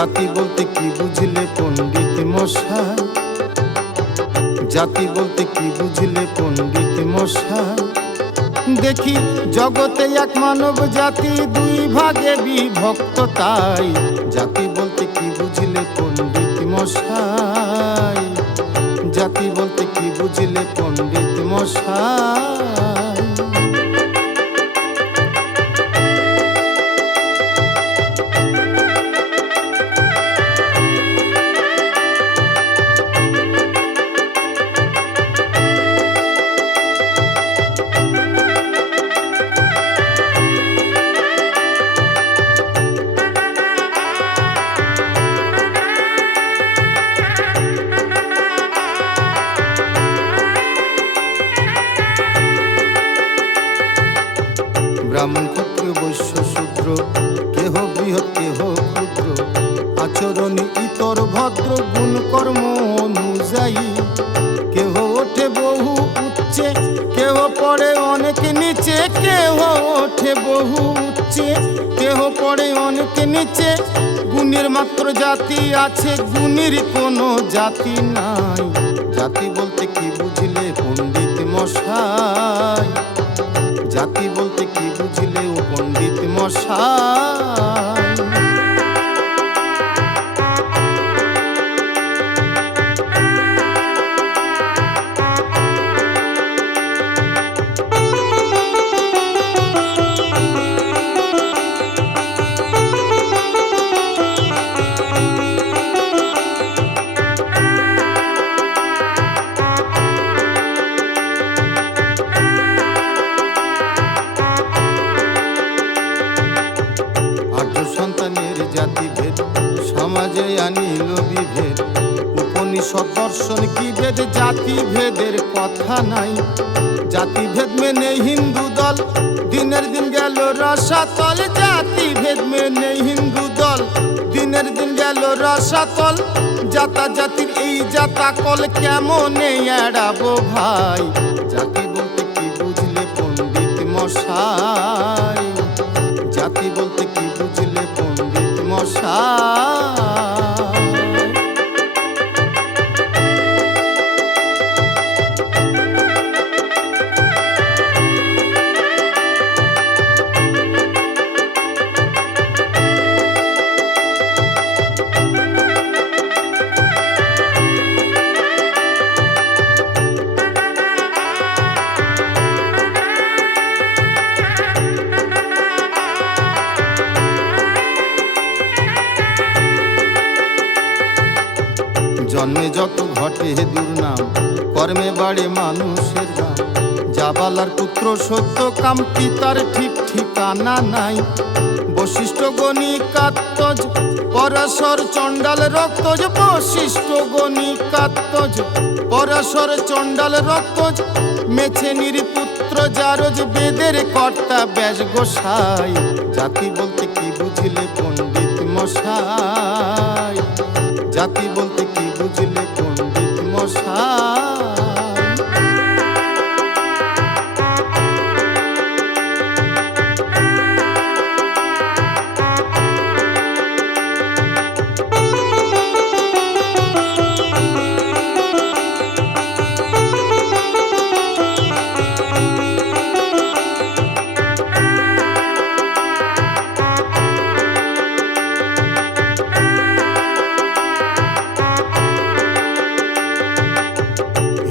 জাতি বলতে কি বুঝলে পণ্ডিত মশাই, জাতি বলতে কি বুঝলে পণ্ডিত মশাই। দেখি জগতে এক মানব জাতি দুই ভাগে বিভক্ত, তাই জাতি বলতে কি বুঝলে পণ্ডিত মশাই, জাতি বলতে কি বুঝলে পণ্ডিত মশাই। ব্রাহ্মণ ক্ষত্রিয় বৈশ্য শূদ্র, কেহ বৃহৎ কেহ ক্ষুদ্র, আচরণ ইতর ভদ্র, গুণ কর্ম অনুযায়ী। কেহ ওঠে বহু উচ্চে, কেহ পড়ে অনেক নিচে, কেহ ওঠে বহু উচ্চে, কেহ পড়ে অনেক নিচে। গুণের মাত্র জাতি আছে, গুণের কোনো জাতি নাই। জাতি বলতে কি বুঝলে পণ্ডিত মশাই, জাতি বলতে কি বুঝলে ও পণ্ডিত মশাই। সন্তানের জাতিভেদ সমাজে আনিল বিভেদ, উপনিষদ দর্শন কি ভেদ, জাতিভেদের কথা নাই। জাতিভেদ মেনে হিন্দু দল দিনের দিন গেল রসাতল, জাতিভেদ মেনে হিন্দু দল দিনের দিন গেল রসাতল। জাতা জাতির এই জাতাকল কেমনে এড়াবো ভাই, জাতি বলতে কি বুঝলে পণ্ডিত মশাই, জাতি বলতে কি বুঝলে পণ্ডিত মশাই। জন্মে যত ঘটে দুর্নাম, কর্মে বাড়ে মানুষের দাম। জাবালার পুত্র সত্য কাম, পিতার ঠিক ঠিকানা নাই। বশিষ্ঠ গণিকাত্মজ, পরাশর চণ্ডাল রক্তজ, বশিষ্ঠ গণিকাত্মজ, পরাশর চণ্ডাল রক্তজ। মেছেনির পুত্র জারজ, বেদের কর্তা ব্যাস গোসাই। জাতি বলতে কি বুঝলে পণ্ডিত মশাই, জাতি বলতে কি বুঝলে পণ্ডিত মশাই।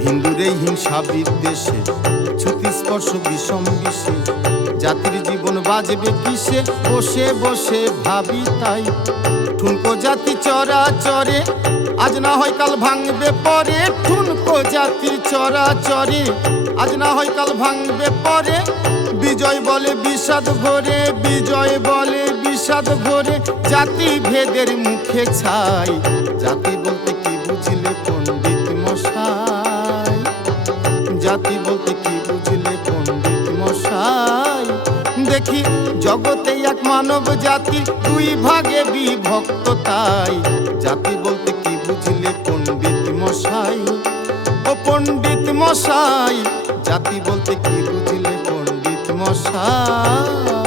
হিন্দুরে হিংসা বিদ্বেষে, ছুতি স্পর্শ বিষম বিষে। জাতির জীবন বাজবে কিসে, বসে বসে ভাবি তাই। ঠুনকো জাতি চরাচরে, আজ না হয় কাল ভাঙবে পরে। ঠুনকো জাতি চরাচরে, আজ না হয় কাল ভাঙবে পরে। বিজয় বলে বিষাদ ভরে, বিজয় বলে বিষাদ ভরে। জাতি ভেদের মুখে ছাই, জাতি বলতে কি বুঝলে পণ্ডিত মশাই, জাতি বলতে কি বুঝলে পণ্ডিত মশাই। দেখি জগতে এক মানব জাতি দুই ভাগে বিভক্ত, তাই জাতি বলতে কি বুঝলে পণ্ডিত মশাই, ও পণ্ডিত মশাই। জাতি বলতে কি বুঝলে পণ্ডিত মশাই।